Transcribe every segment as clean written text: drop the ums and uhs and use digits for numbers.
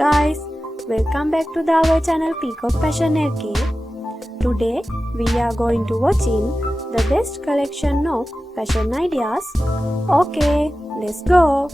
guys, welcome back to our channel Peacock Fashion AK. Today we are going to watching the best collection of fashion ideas. Okay, let's go.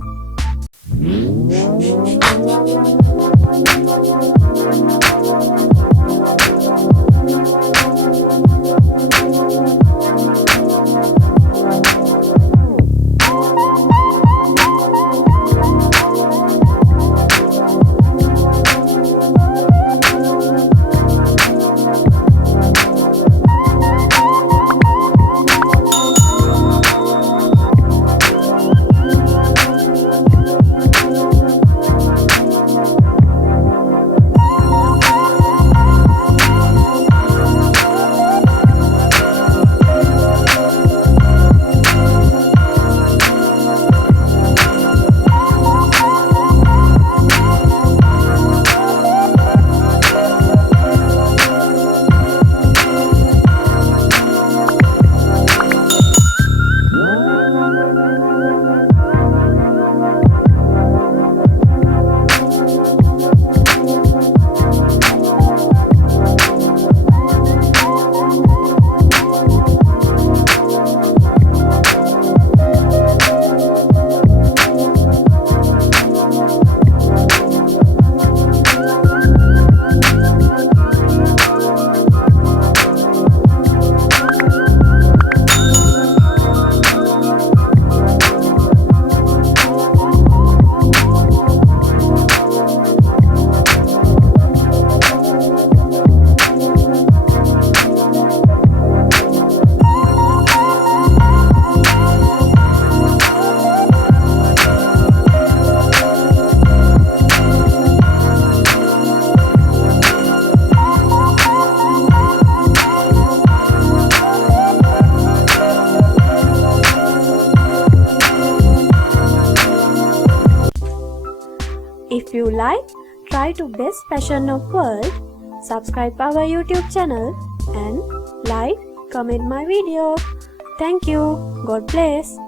If you like, try to best fashion of world, subscribe our YouTube channel and like, comment my video. Thank you. God bless.